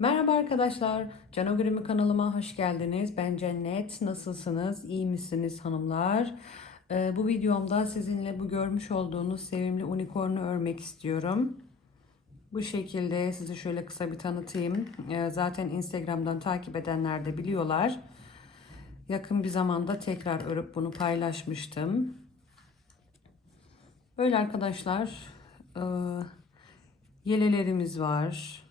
Merhaba arkadaşlar, Canogurimi kanalıma hoş geldiniz. Ben Cennet. Nasılsınız? İyi misiniz hanımlar? Ee, bu videomda sizinle bu görmüş olduğunuz sevimli unicornu örmek istiyorum. Bu şekilde sizi şöyle kısa bir tanıtayım. Ee, zaten Instagram'dan takip edenler de biliyorlar. Yakın bir zamanda tekrar örüp bunu paylaşmıştım. Böyle arkadaşlar, e, yelelerimiz var.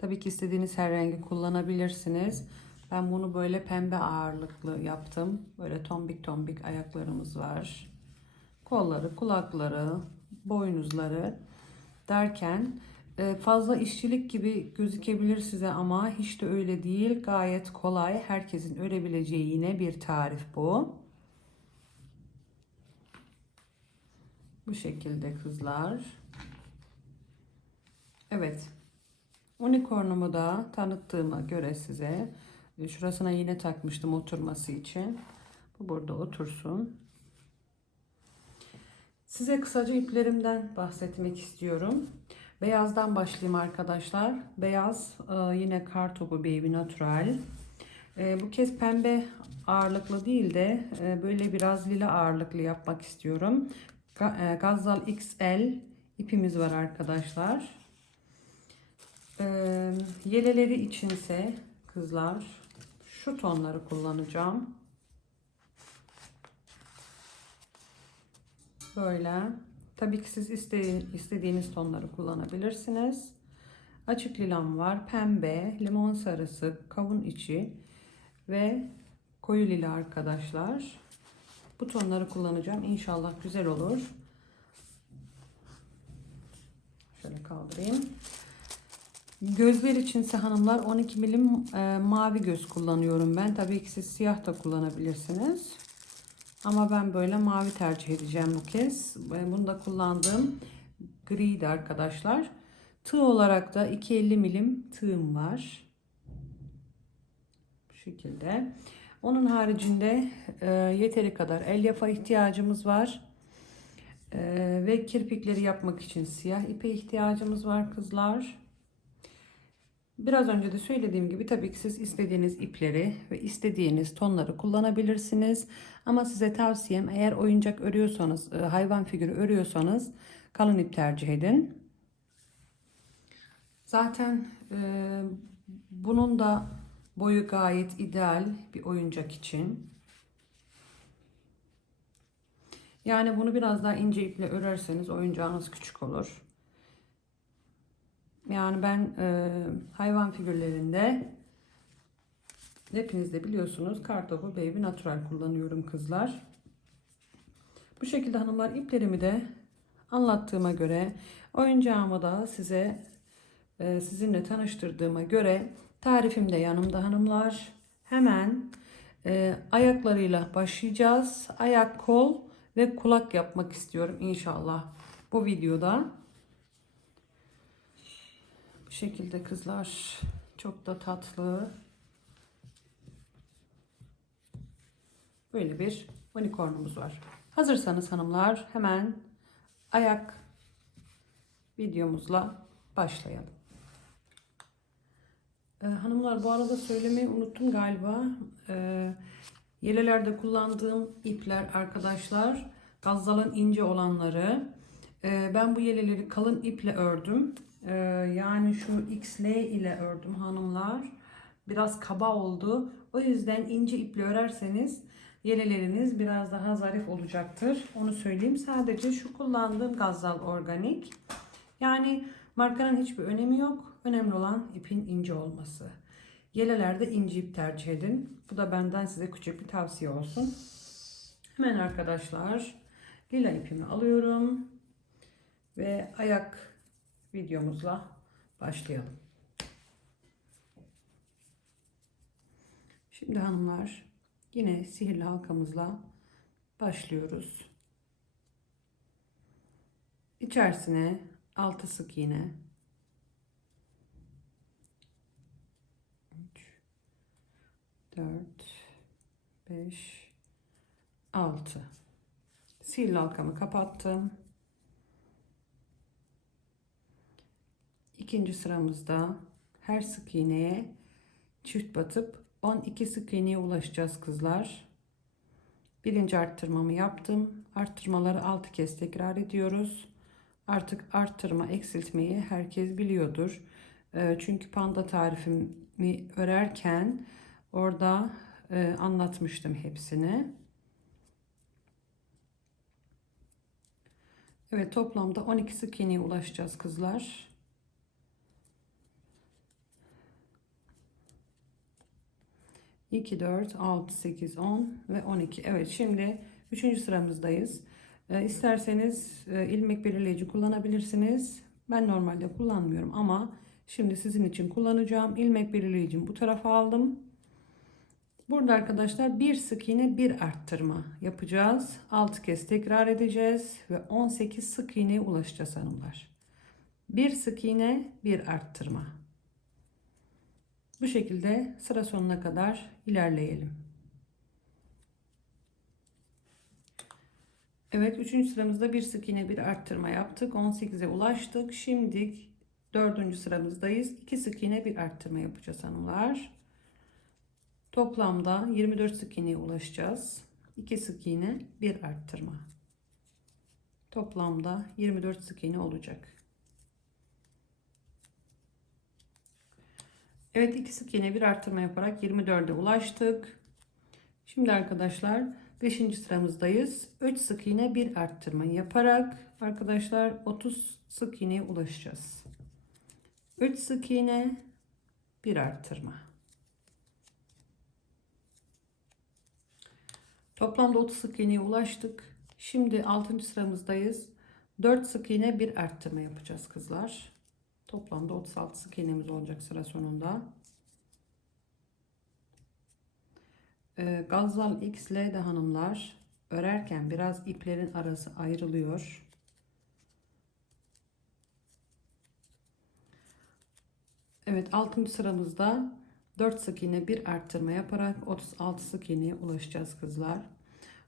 Tabii ki istediğiniz her rengi kullanabilirsiniz. Ben bunu böyle pembe ağırlıklı yaptım. Böyle tombik tombik ayaklarımız var. Kolları, kulakları, boynuzları derken e, fazla işçilik gibi gözükebilir size ama hiç de öyle değil. Gayet kolay. Herkesin örebileceği yine bir tarif bu. Bu şekilde kızlar. Evet. Unicornumu da tanıttığıma göre size e, şurasına yine takmıştım oturması için. Bu burada otursun. Size kısaca iplerimden bahsetmek istiyorum. Beyazdan başlayayım arkadaşlar. Beyaz e, yine kar topu Baby Natural. E, bu kez pembe ağırlıklı değil de böyle biraz lila ağırlıklı yapmak istiyorum. Gazzal XL ipimiz var arkadaşlar. Yeleleri içinse kızlar şu tonları kullanacağım. Böyle. Tabii ki siz istediğiniz tonları kullanabilirsiniz. Açık lilam var. Pembe, limon sarısı, kavun içi ve koyu lila arkadaşlar. Bu tonları kullanacağım. İnşallah güzel olur. Şöyle kaldırayım. Gözler içinse hanımlar 12 milim e, mavi göz kullanıyorum ben. Tabii ki siz siyah da kullanabilirsiniz. Ama ben böyle mavi tercih edeceğim bu kez. Bunu da kullandığım griydi arkadaşlar. Tığ olarak da 250 milim tığım var. Bu şekilde. Onun haricinde e, yeteri kadar elyaf'a ihtiyacımız var. E, ve kirpikleri yapmak için siyah ipe ihtiyacımız var kızlar. Biraz önce de söylediğim gibi tabii ki siz istediğiniz ipleri ve istediğiniz tonları kullanabilirsiniz. Ama size tavsiyem eğer oyuncak örüyorsanız, e, hayvan figürü örüyorsanız kalın ip tercih edin. Zaten e, bunun da boyu gayet ideal bir oyuncak için. Yani bunu biraz daha ince iple örerseniz oyuncağınız küçük olur. Yani ben e, hayvan figürlerinde hepiniz de biliyorsunuz kartopu baby natural kullanıyorum kızlar. Bu şekilde hanımlar iplerimi de anlattığıma göre oyuncağımı da size e, sizinle tanıştırdığıma göre tarifim de yanımda hanımlar. Hemen e, ayaklarıyla başlayacağız. Ayak, kol ve kulak yapmak istiyorum inşallah bu videoda. Bu şekilde kızlar. Çok da tatlı. Böyle bir unicornumuz var. Hazırsanız hanımlar hemen ayak videomuzla başlayalım. Ee, hanımlar bu arada söylemeyi unuttum galiba. Ee, yelelerde kullandığım ipler arkadaşlar gazzalın ince olanları. Ee, ben bu yeleleri kalın iple ördüm. Ee, yani şu XL ile ördüm hanımlar. Biraz kaba oldu. O yüzden ince iple örerseniz yeleleriniz biraz daha zarif olacaktır. Onu söyleyeyim. Sadece şu kullandığım Gazzal Organik. Yani markanın hiçbir önemi yok. Önemli olan ipin ince olması. Yelelerde ince ip tercih edin. Bu da benden size küçük bir tavsiye olsun. Hemen arkadaşlar lila ipimi alıyorum. Ve ayak videomuzla başlayalım. Şimdi hanımlar yine sihirli halkamızla başlıyoruz. İçerisine 6 sık iğne 3 4 5 6 Sihirli halkamı kapattım. İkinci sıramızda her sık iğneye çift batıp 12 sık iğneye ulaşacağız kızlar. Birinci arttırmamı yaptım. Arttırmaları 6 kez tekrar ediyoruz. Artık arttırma eksiltmeyi herkes biliyordur. Ee, Çünkü panda tarifimi örerken orada e, anlatmıştım hepsini. Evet toplamda 12 sık iğneye ulaşacağız kızlar. İki, dört, altı, sekiz, on ve on iki. Evet şimdi üçüncü sıramızdayız. Ee, isterseniz e, ilmek belirleyici kullanabilirsiniz. Ben normalde kullanmıyorum ama şimdi sizin için kullanacağım. İlmek belirleyicimi bu tarafa aldım. Burada arkadaşlar bir sık iğne bir arttırma yapacağız. 6 kez tekrar edeceğiz ve 18 sık iğneye ulaşacağız hanımlar. Bir sık iğne bir arttırma. Bu şekilde sıra sonuna kadar ilerleyelim. Evet 3. sıramızda bir sık iğne bir arttırma yaptık. 18'e ulaştık. Şimdi 4. sıramızdayız. 2 sık iğne bir arttırma yapacağız hanımlar. Toplamda 24 sık iğneye ulaşacağız. 2 sık iğne, bir arttırma. Toplamda 24 sık iğne olacak. Evet 2 sık iğne bir arttırma yaparak 24'e ulaştık. Şimdi arkadaşlar 5. sıramızdayız. 3 sık iğne bir arttırma yaparak arkadaşlar 30 sık iğneye ulaşacağız. 3 sık iğne bir arttırma. Toplamda 30 sık iğneye ulaştık. Şimdi 6. sıramızdayız. 4 sık iğne bir arttırma yapacağız kızlar. Toplamda 36 sık iğnemiz olacak sıra sonunda. Ee, Gazal X ile de hanımlar örerken biraz iplerin arası ayrılıyor. Evet 6. sıramızda 4 sık iğne bir arttırma yaparak 36 sık iğneye ulaşacağız kızlar.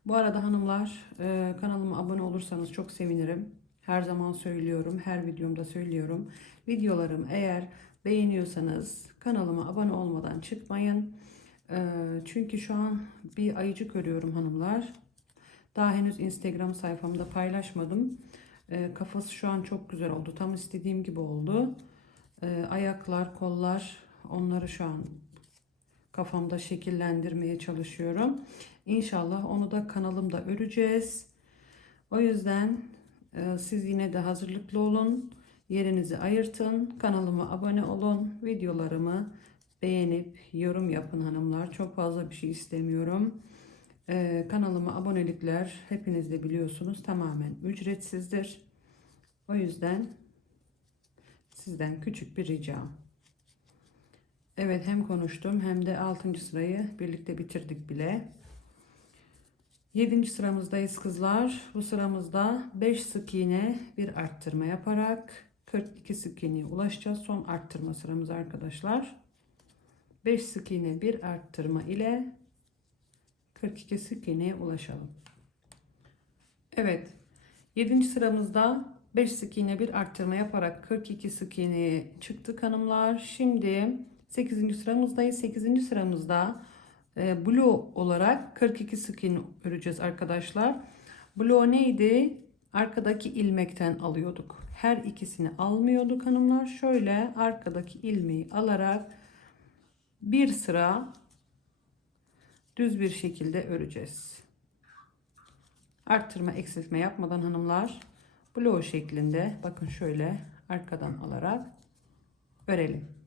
Bu arada hanımlar e, kanalıma abone olursanız çok sevinirim. Her zaman söylüyorum, her videomda söylüyorum. Videolarım eğer beğeniyorsanız kanalıma abone olmadan çıkmayın. E, çünkü şu an bir ayıcık örüyorum hanımlar. Daha henüz Instagram sayfamda paylaşmadım. E, kafası şu an çok güzel oldu. Tam istediğim gibi oldu. E, ayaklar, kollar onları şu an kafamda şekillendirmeye çalışıyorum. İnşallah onu da kanalımda öreceğiz. O yüzden siz yine de hazırlıklı olun. Yerinizi ayırtın. Kanalıma abone olun. Videolarımı beğenip yorum yapın hanımlar. Çok fazla bir şey istemiyorum. E, kanalıma abonelikler hepiniz de biliyorsunuz tamamen ücretsizdir. O yüzden sizden küçük bir ricam. Evet hem konuştum hem de 6. sırayı birlikte bitirdik bile. 7. sıramızdayız kızlar. Bu sıramızda 5 sık iğne bir arttırma yaparak 42 sık iğneye ulaşacağız. Son arttırma sıramız arkadaşlar. 5 sık iğne bir arttırma ile 42 sık iğneye ulaşalım. Evet. 7. sıramızda 5 sık iğne bir arttırma yaparak 42 sık iğneye çıktık hanımlar. Şimdi 8. sıramızdayız. 8. sıramızda blue olarak 42 sık öreceğiz arkadaşlar. Blue neydi? Arkadaki ilmekten alıyorduk. Her ikisini almıyorduk hanımlar. Şöyle arkadaki ilmeği alarak bir sıra düz bir şekilde öreceğiz. Arttırma eksiltme yapmadan hanımlar blue şeklinde bakın şöyle arkadan alarak örelim.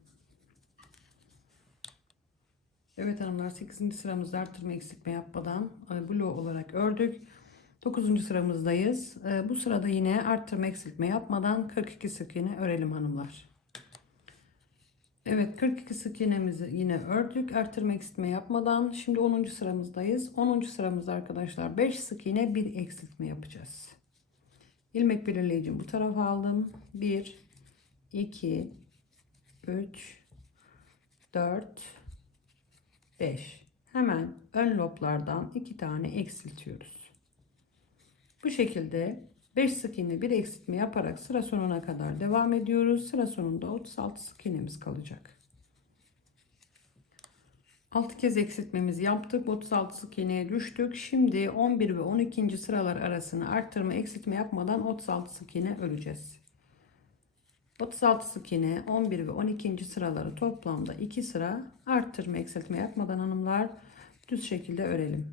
Evet hanımlar 8. sıramızda arttırma eksiltme yapmadan e, blue olarak ördük. 9. sıramızdayız. E, bu sırada yine arttırma eksiltme yapmadan 42 sık iğne örelim hanımlar. Evet 42 sık iğnemizi yine ördük. Arttırma eksiltme yapmadan. Şimdi 10. sıramızdayız. 10. sıramızda arkadaşlar 5 sık iğne bir eksiltme yapacağız. İlmek belirleyicimi bu tarafa aldım. 1 2 3 4 5. Hemen ön loblardan 2 tane eksiltiyoruz. Bu şekilde 5 sık iğne bir eksiltme yaparak sıra sonuna kadar devam ediyoruz. Sıra sonunda 36 sık iğnemiz kalacak. 6 kez eksiltmemizi yaptık. 36 sık iğneye düştük. Şimdi 11 ve 12. sıralar arasını arttırma eksiltme yapmadan 36 sık iğne öreceğiz. 36 sık iğne 11 ve 12. sıraları toplamda 2 sıra arttırma eksiltme yapmadan hanımlar düz şekilde örelim.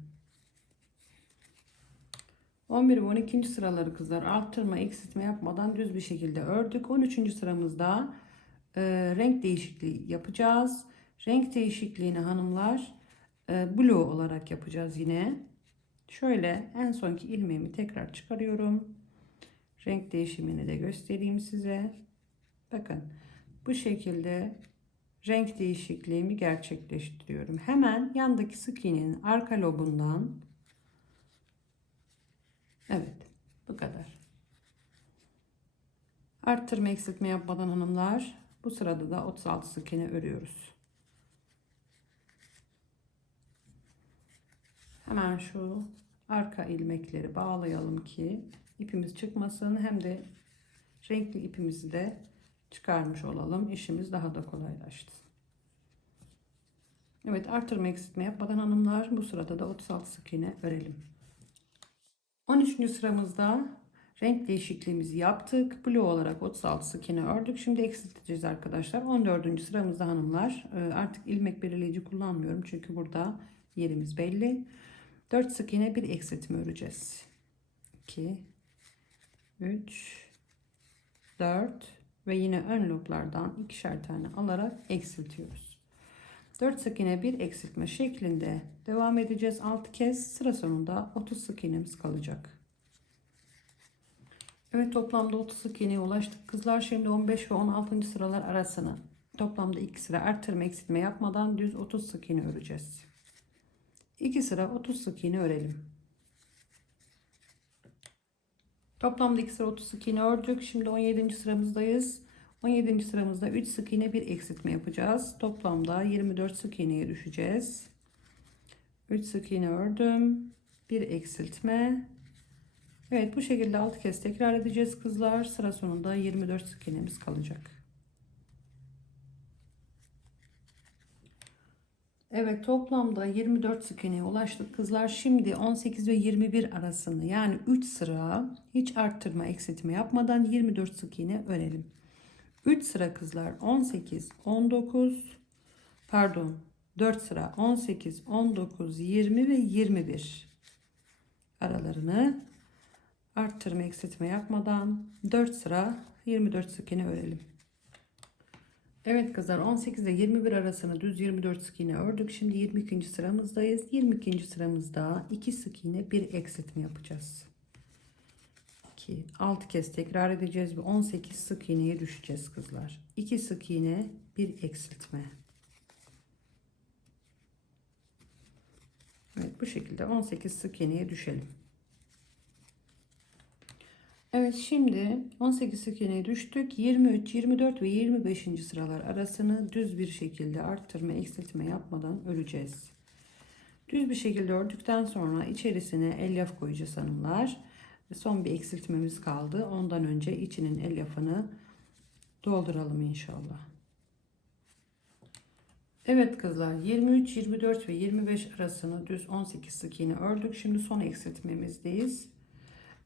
11 ve 12. sıraları kızlar arttırma eksiltme yapmadan düz bir şekilde ördük. 13. sıramızda e, renk değişikliği yapacağız. Renk değişikliğini hanımlar e, blue olarak yapacağız yine. Şöyle en sonki ilmeğimi tekrar çıkarıyorum. Renk değişimini de göstereyim size. Bakın bu şekilde renk değişikliğimi gerçekleştiriyorum. Hemen yandaki sık iğnenin arka lobundan Evet bu kadar. Arttırma eksiltme yapmadan hanımlar bu sırada da 36 sık örüyoruz. Hemen şu arka ilmekleri bağlayalım ki ipimiz çıkmasın hem de renkli ipimizi de çıkarmış olalım. İşimiz daha da kolaylaştı. Evet artırma eksiltme yapmadan hanımlar bu sırada da 36 sık iğne örelim. 13. sıramızda renk değişikliğimizi yaptık. Blue olarak 36 sık iğne ördük. Şimdi eksilteceğiz arkadaşlar. 14. sıramızda hanımlar e, artık ilmek belirleyici kullanmıyorum. Çünkü burada yerimiz belli. 4 sık iğne bir eksiltme öreceğiz. 2 3 4 ve yine ön loblardan ikişer tane alarak eksiltiyoruz. 4 sık iğne bir eksiltme şeklinde devam edeceğiz 6 kez. Sıra sonunda 30 sık iğnemiz kalacak. Evet toplamda 30 sık iğneye ulaştık. Kızlar şimdi 15 ve 16. sıralar arasını toplamda 2 sıra arttırma eksiltme yapmadan düz 30 sık iğne öreceğiz. 2 sıra 30 sık iğne örelim. Toplamda 2 sıra 30 sık iğne ördük. Şimdi 17. sıramızdayız. 17. sıramızda 3 sık iğne bir eksiltme yapacağız. Toplamda 24 sık iğneye düşeceğiz. 3 sık iğne ördüm. Bir eksiltme. Evet bu şekilde 6 kez tekrar edeceğiz kızlar. Sıra sonunda 24 sık iğnemiz kalacak. Evet toplamda 24 sık iğneye ulaştık kızlar. Şimdi 18 ve 21 arasını yani 3 sıra hiç arttırma eksiltme yapmadan 24 sık iğne örelim. 3 sıra kızlar 18, 19 pardon 4 sıra 18, 19, 20 ve 21 aralarını arttırma eksiltme yapmadan 4 sıra 24 sık iğne örelim. Evet kızlar 18 ile 21 arasını düz 24 sık iğne ördük. Şimdi 22. sıramızdayız. 22. sıramızda 2 sık iğne bir eksiltme yapacağız. 2 6 kez tekrar edeceğiz ve 18 sık iğneye düşeceğiz kızlar. 2 sık iğne bir eksiltme. Evet bu şekilde 18 sık iğneye düşelim. Evet şimdi 18 sık iğneye düştük. 23, 24 ve 25. sıralar arasını düz bir şekilde arttırma, eksiltme yapmadan öreceğiz. Düz bir şekilde ördükten sonra içerisine elyaf koyacağız hanımlar. Son bir eksiltmemiz kaldı. Ondan önce içinin elyafını dolduralım inşallah. Evet kızlar 23, 24 ve 25 arasını düz 18 sık iğne ördük. Şimdi son eksiltmemizdeyiz.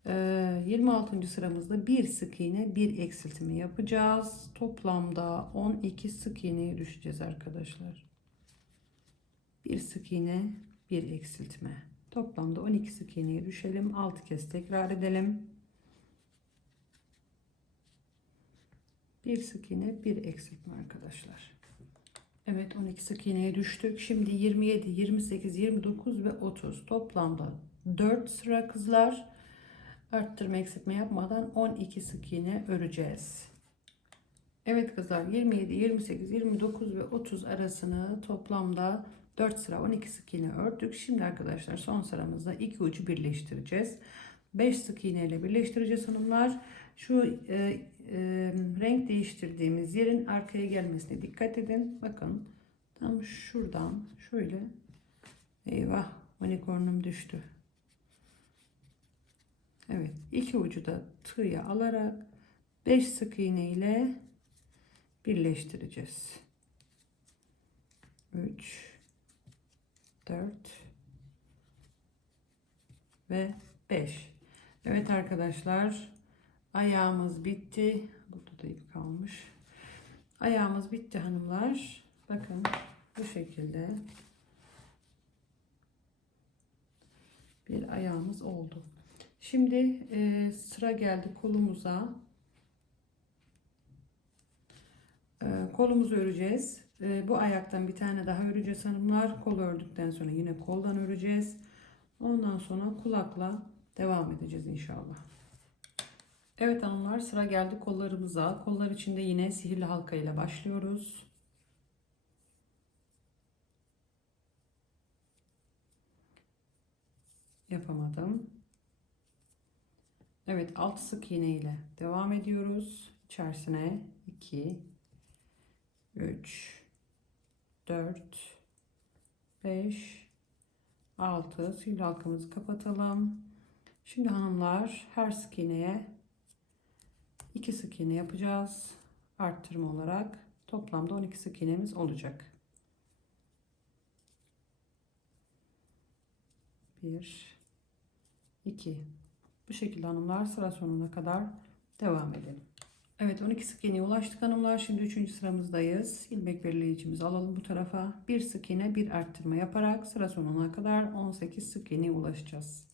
26. Ee, sıramızda bir sık iğne bir eksiltme yapacağız. Toplamda 12 sık iğneye düşeceğiz arkadaşlar. Bir sık iğne bir eksiltme. Toplamda 12 sık iğneye düşelim. 6 kez tekrar edelim. Bir sık iğne bir eksiltme arkadaşlar. Evet 12 sık iğneye düştük. Şimdi 27, 28, 29 ve 30 toplamda 4 sıra kızlar arttırma eksiltme yapmadan 12 sık iğne öreceğiz. Evet kızlar 27, 28, 29 ve 30 arasını toplamda 4 sıra 12 sık iğne ördük. Şimdi arkadaşlar son sıramızda iki ucu birleştireceğiz. 5 sık iğne ile birleştireceğiz hanımlar. Şu e, e, renk değiştirdiğimiz yerin arkaya gelmesine dikkat edin. Bakın tam şuradan şöyle eyvah unicornum düştü. Evet iki ucu da tığya alarak 5 sık iğne ile birleştireceğiz. 3 4 ve 5. Evet arkadaşlar ayağımız bitti. Burada da ip kalmış. Ayağımız bitti hanımlar. Bakın bu şekilde bir ayağımız oldu. Şimdi e, sıra geldi kolumuza. E, kolumuzu öreceğiz. E, bu ayaktan bir tane daha öreceğiz hanımlar. Kol ördükten sonra yine koldan öreceğiz. Ondan sonra kulakla devam edeceğiz inşallah. Evet hanımlar sıra geldi kollarımıza. Kollar içinde yine sihirli halka ile başlıyoruz. Yapamadım. Evet alt sık iğne ile devam ediyoruz. İçerisine 2 3 4 5 6 sihirli halkamızı kapatalım. Şimdi hanımlar her sık iğneye 2 sık iğne yapacağız. Arttırma olarak toplamda 12 sık iğnemiz olacak. 1 2 Bu şekilde hanımlar sıra sonuna kadar devam edelim. Evet 12 sık iğneye ulaştık hanımlar. Şimdi 3. sıramızdayız. İlmek belirleyicimizi alalım bu tarafa. Bir sık iğne bir arttırma yaparak sıra sonuna kadar 18 sık iğneye ulaşacağız.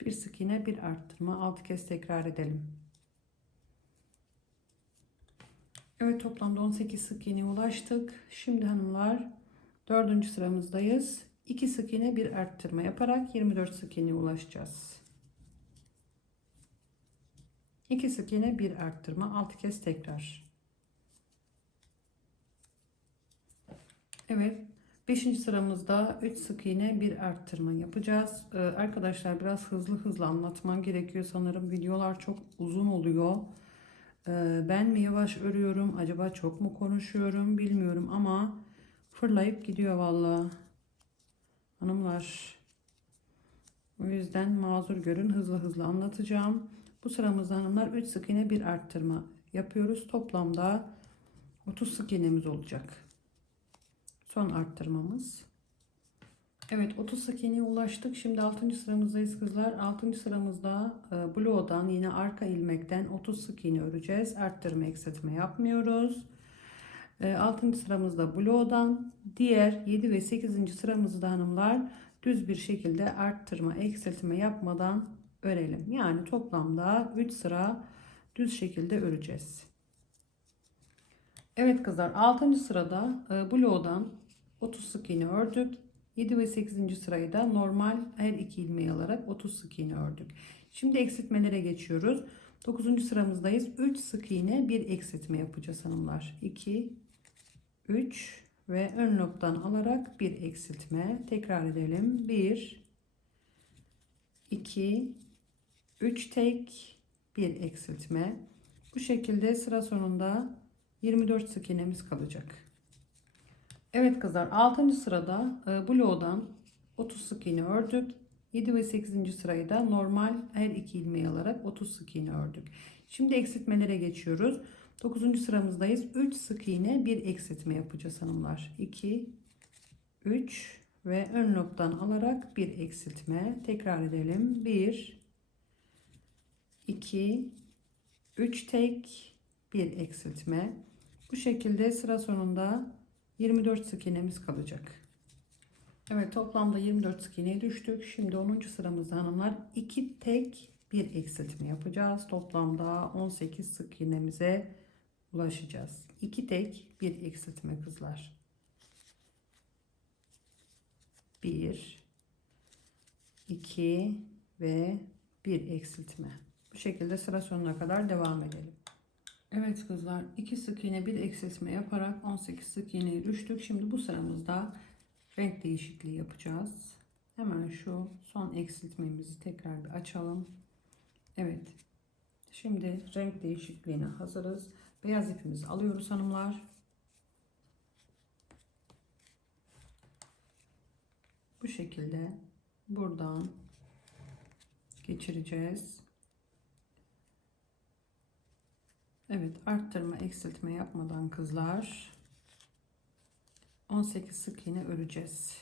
Bir sık iğne bir arttırma 6 kez tekrar edelim. Evet toplamda 18 sık iğneye ulaştık. Şimdi hanımlar 4. sıramızdayız. 2 sık iğne bir arttırma yaparak 24 sık iğneye ulaşacağız. 2 sık iğne bir arttırma 6 kez tekrar. Evet 5. sıramızda 3 sık iğne bir arttırma yapacağız. Ee, arkadaşlar biraz hızlı hızlı anlatmam gerekiyor sanırım videolar çok uzun oluyor. Ee, ben mi yavaş örüyorum acaba çok mu konuşuyorum bilmiyorum ama fırlayıp gidiyor vallahi. Hanımlar o yüzden mazur görün hızlı hızlı anlatacağım. Bu sıramızda hanımlar 3 sık iğne bir arttırma yapıyoruz. Toplamda 30 sık iğnemiz olacak. Son arttırmamız. Evet 30 sık iğneye ulaştık. Şimdi 6. sıramızdayız kızlar. 6. sıramızda e, bloğdan yine arka ilmekten 30 sık iğne öreceğiz. Arttırma eksiltme yapmıyoruz. 6. sıramızda bloğdan diğer 7 ve 8. sıramızda hanımlar düz bir şekilde arttırma eksiltme yapmadan örelim. Yani toplamda 3 sıra düz şekilde öreceğiz. Evet kızlar 6. sırada e, bloğdan 30 sık iğne ördük. 7 ve 8. sırayı da normal her iki ilmeği alarak 30 sık iğne ördük. Şimdi eksiltmelere geçiyoruz. 9. sıramızdayız. 3 sık iğne bir eksiltme yapacağız hanımlar. 2 3 ve ön noktadan alarak bir eksiltme. Tekrar edelim. 1 2 3 tek bir eksiltme. Bu şekilde sıra sonunda 24 sık iğnemiz kalacak. Evet kızlar 6. sırada e, bloğdan 30 sık iğne ördük. 7 ve 8. sırayı da normal her iki ilmeği alarak 30 sık iğne ördük. Şimdi eksiltmelere geçiyoruz. 9. sıramızdayız. 3 sık iğne bir eksiltme yapacağız hanımlar. 2 3 ve ön noktadan alarak bir eksiltme. Tekrar edelim. 1 2 3 tek bir eksiltme. Bu şekilde sıra sonunda 24 sık iğnemiz kalacak. Evet toplamda 24 sık iğneye düştük. Şimdi 10. sıramızda hanımlar 2 tek bir eksiltme yapacağız. Toplamda 18 sık iğnemize ulaşacağız. 2 tek bir eksiltme kızlar. 1 2 ve 1 eksiltme. Bu şekilde sıra sonuna kadar devam edelim. Evet kızlar 2 sık iğne bir eksiltme yaparak 18 sık iğneye düştük. Şimdi bu sıramızda renk değişikliği yapacağız. Hemen şu son eksiltmemizi tekrar bir açalım. Evet. Şimdi renk değişikliğine hazırız. Beyaz ipimizi alıyoruz hanımlar. Bu şekilde buradan geçireceğiz. Evet arttırma eksiltme yapmadan kızlar 18 sık iğne öreceğiz.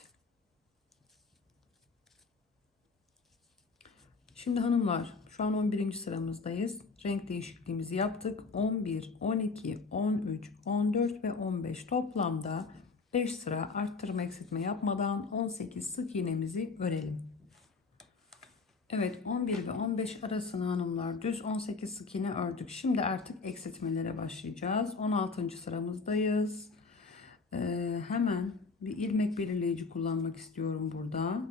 Şimdi hanımlar şu an 11. sıramızdayız. Renk değişikliğimizi yaptık. 11, 12, 13, 14 ve 15 toplamda 5 sıra arttırma eksiltme yapmadan 18 sık iğnemizi örelim. Evet 11 ve 15 arasını hanımlar düz 18 sık iğne ördük. Şimdi artık eksiltmelere başlayacağız. 16. sıramızdayız. Ee, hemen bir ilmek belirleyici kullanmak istiyorum burada.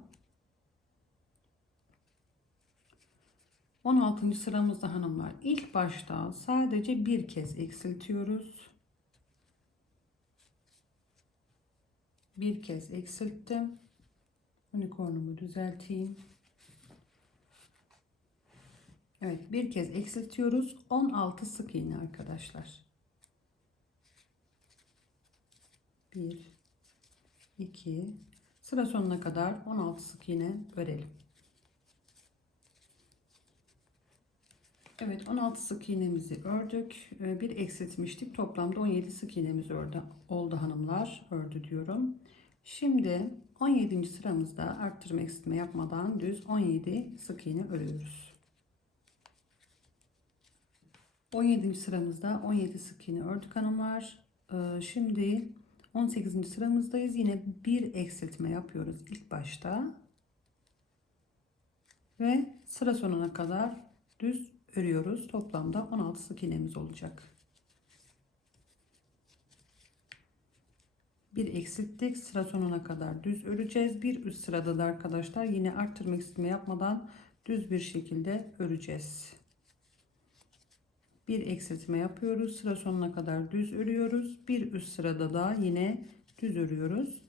16. sıramızda hanımlar ilk başta sadece bir kez eksiltiyoruz. Bir kez eksilttim. Unicornumu düzelteyim. Evet bir kez eksiltiyoruz. 16 sık iğne arkadaşlar. 1 2 sıra sonuna kadar 16 sık iğne örelim. Evet 16 sık iğnemizi ördük. Ee, Bir eksiltmiştik. Toplamda 17 sık iğnemiz ördü, oldu hanımlar. Ördü diyorum. Şimdi 17. sıramızda arttırma eksiltme yapmadan düz 17 sık iğne örüyoruz. 17. sıramızda 17 sık iğne ördük hanımlar. Ee, Şimdi 18. sıramızdayız. Yine bir eksiltme yapıyoruz ilk başta. Ve sıra sonuna kadar düz örüyoruz. Toplamda 16 sık iğnemiz olacak. Bir eksilttik. Sıra sonuna kadar düz öreceğiz. Bir üst sırada da arkadaşlar yine arttırma eksiltme yapmadan düz bir şekilde öreceğiz. Bir eksiltme yapıyoruz. Sıra sonuna kadar düz örüyoruz. Bir üst sırada da yine düz örüyoruz.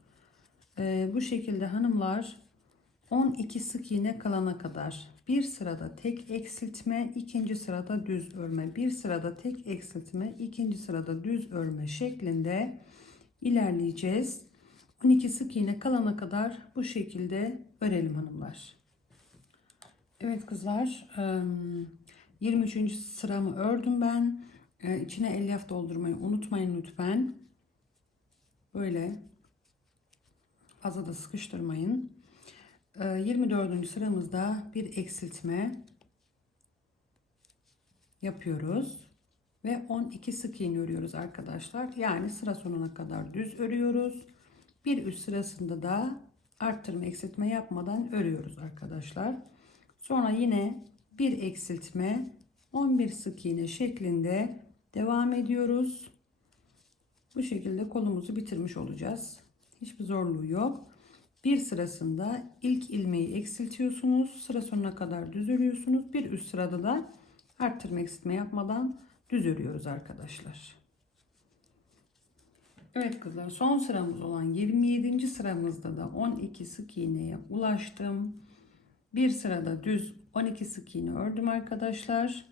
Ee, bu şekilde hanımlar 12 sık iğne kalana kadar bir sırada tek eksiltme, ikinci sırada düz örme, bir sırada tek eksiltme, ikinci sırada düz örme şeklinde ilerleyeceğiz. 12 sık iğne kalana kadar bu şekilde örelim hanımlar. Evet kızlar 23. sıramı ördüm ben. İçine elyaf doldurmayı unutmayın lütfen. Böyle fazla da sıkıştırmayın. 24. sıramızda bir eksiltme yapıyoruz ve 12 sık iğne örüyoruz arkadaşlar. Yani sıra sonuna kadar düz örüyoruz. Bir üst sırasında da arttırma eksiltme yapmadan örüyoruz arkadaşlar. Sonra yine bir eksiltme 11 sık iğne şeklinde devam ediyoruz. Bu şekilde kolumuzu bitirmiş olacağız. Hiçbir zorluğu yok. Bir sırasında ilk ilmeği eksiltiyorsunuz. Sıra sonuna kadar düz örüyorsunuz. Bir üst sırada da arttırma eksiltme yapmadan düz örüyoruz arkadaşlar. Evet kızlar son sıramız olan 27. sıramızda da 12 sık iğneye ulaştım. Bir sırada düz 12 sık iğne ördüm arkadaşlar.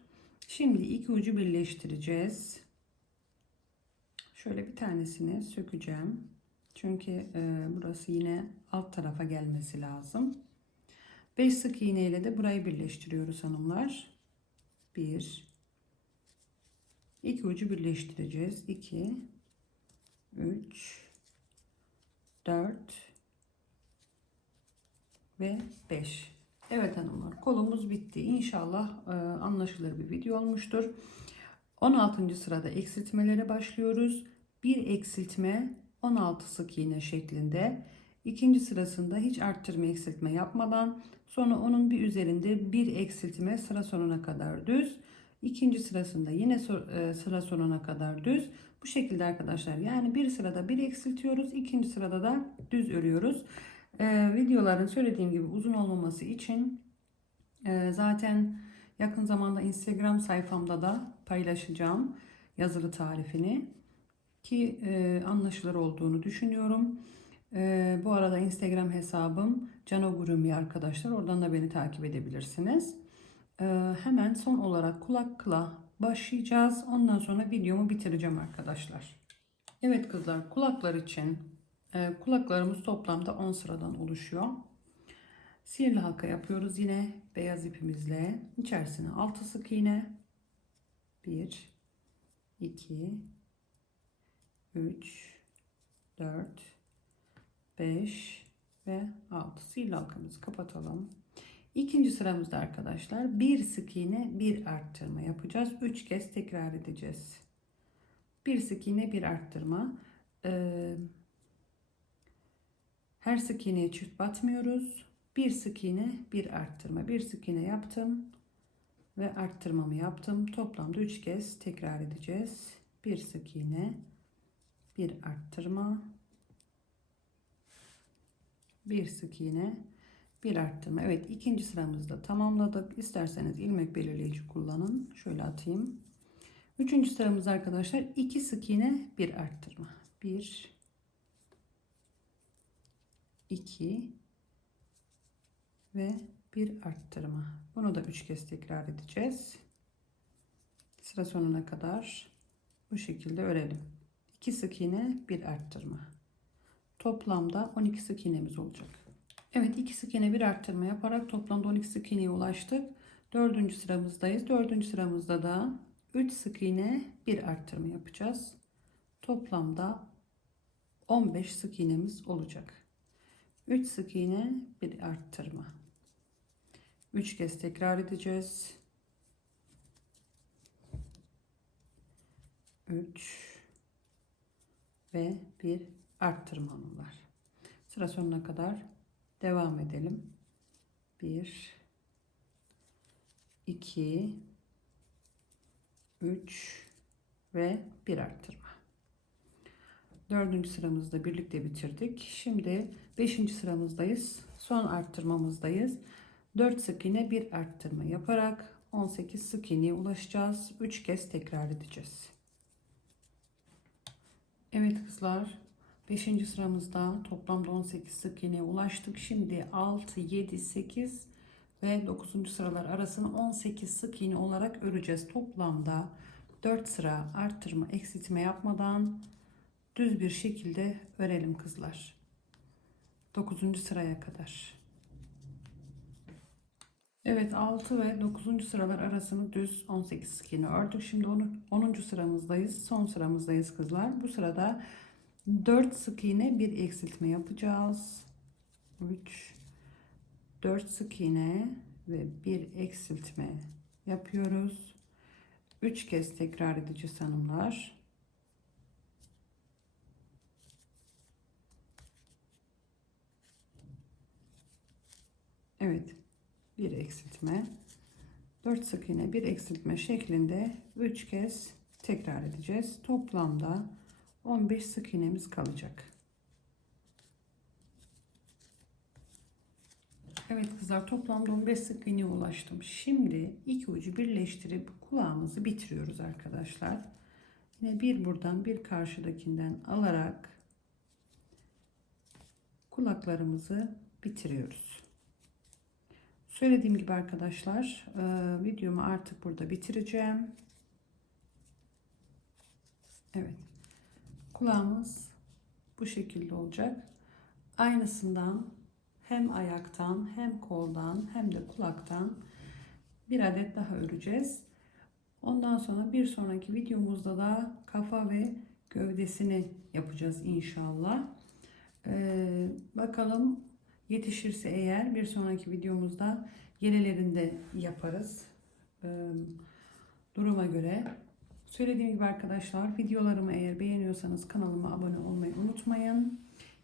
Şimdi iki ucu birleştireceğiz. Şöyle bir tanesini sökeceğim. Çünkü e, burası yine alt tarafa gelmesi lazım. 5 sık iğne ile de burayı birleştiriyoruz hanımlar. 1 2 ucu birleştireceğiz. 2 3 4 ve 5. Evet hanımlar kolumuz bitti. İnşallah e, anlaşılır bir video olmuştur. 16. sırada eksiltmelere başlıyoruz. Bir eksiltme 16 sık iğne şeklinde. İkinci sırasında hiç arttırma eksiltme yapmadan sonra onun bir üzerinde bir eksiltme sıra sonuna kadar düz. İkinci sırasında yine e, sıra sonuna kadar düz. Bu şekilde arkadaşlar yani bir sırada bir eksiltiyoruz. ikinci sırada da düz örüyoruz. Ee, videoların söylediğim gibi uzun olmaması için e, zaten yakın zamanda Instagram sayfamda da paylaşacağım yazılı tarifini ki e, anlaşılır olduğunu düşünüyorum. E, bu arada Instagram hesabım Cano Gurumi arkadaşlar. Oradan da beni takip edebilirsiniz. E, hemen son olarak kulak kıla başlayacağız. Ondan sonra videomu bitireceğim arkadaşlar. Evet kızlar kulaklar için e, kulaklarımız toplamda 10 sıradan oluşuyor. Sihirli halka yapıyoruz yine beyaz ipimizle. İçerisine 6 sık iğne. 1 2 3 4 5 ve 6 sihirli halkamızı kapatalım. İkinci sıramızda arkadaşlar bir sık iğne bir arttırma yapacağız. Üç kez tekrar edeceğiz. Bir sık iğne bir arttırma. Ee, her sık iğneye çift batmıyoruz. Bir sık iğne bir arttırma. Bir sık iğne yaptım ve arttırmamı yaptım. Toplamda 3 kez tekrar edeceğiz. Bir sık iğne, bir arttırma, bir sık iğne, bir arttırma. Evet ikinci sıramızda tamamladık. İsterseniz ilmek belirleyici kullanın. Şöyle atayım. Üçüncü sıramız arkadaşlar iki sık iğne, bir arttırma. Bir, iki ve bir arttırma. Bunu da üç kez tekrar edeceğiz. Sıra sonuna kadar bu şekilde örelim. 2 sık iğne, bir arttırma. Toplamda 12 sık iğnemiz olacak. Evet 2 sık iğne bir arttırma yaparak toplamda 12 sık iğneye ulaştık. Dördüncü sıramızdayız. Dördüncü sıramızda da 3 sık iğne bir arttırma yapacağız. Toplamda 15 sık iğnemiz olacak. 3 sık iğne bir arttırma. 3 kez tekrar edeceğiz. 3 ve bir arttırmam var. Sıra sonuna kadar devam edelim. 1 2 3 ve bir arttırma. Dördüncü sıramızda birlikte bitirdik. Şimdi beşinci sıramızdayız. Son arttırmamızdayız. 4 sık iğne bir arttırma yaparak 18 sık iğneye ulaşacağız. 3 kez tekrar edeceğiz. Evet kızlar 5. sıramızda toplamda 18 sık iğneye ulaştık. Şimdi 6, 7, 8 ve 9. sıralar arasını 18 sık iğne olarak öreceğiz. Toplamda 4 sıra arttırma eksiltme yapmadan düz bir şekilde örelim kızlar. 9. sıraya kadar. Evet 6 ve 9. sıralar arasını düz 18 sık iğne ördük. Şimdi 10. sıramızdayız. Son sıramızdayız kızlar. Bu sırada 4 sık iğne bir eksiltme yapacağız. 3 4 sık iğne ve bir eksiltme yapıyoruz. 3 kez tekrar edeceğiz hanımlar. Evet bir eksiltme 4 sık iğne bir eksiltme şeklinde 3 kez tekrar edeceğiz. Toplamda 15 sık iğnemiz kalacak. Evet kızlar toplamda 15 sık iğneye ulaştım. Şimdi iki ucu birleştirip kulağımızı bitiriyoruz arkadaşlar. Yine bir buradan bir karşıdakinden alarak kulaklarımızı bitiriyoruz. Söylediğim gibi arkadaşlar e, videomu artık burada bitireceğim. Evet. Kulağımız bu şekilde olacak. Aynısından hem ayaktan hem koldan hem de kulaktan bir adet daha öreceğiz. Ondan sonra bir sonraki videomuzda da kafa ve gövdesini yapacağız inşallah. Ee, bakalım Yetişirse eğer bir sonraki videomuzda yelelerinde yaparız. Duruma göre. Söylediğim gibi arkadaşlar videolarımı eğer beğeniyorsanız kanalıma abone olmayı unutmayın.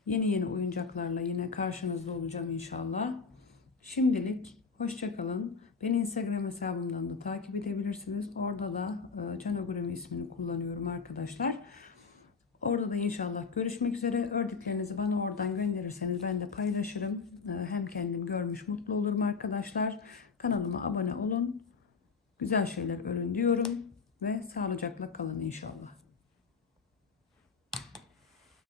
Yeni yeni oyuncaklarla yine karşınızda olacağım inşallah. Şimdilik hoşçakalın. Beni Instagram hesabımdan da takip edebilirsiniz. Orada da Canogurami ismini kullanıyorum arkadaşlar. Orada da inşallah görüşmek üzere. Ördüklerinizi bana oradan gönderirseniz ben de paylaşırım. Ee, hem kendim görmüş mutlu olurum arkadaşlar. Kanalıma abone olun. Güzel şeyler örün diyorum. Ve sağlıcakla kalın inşallah.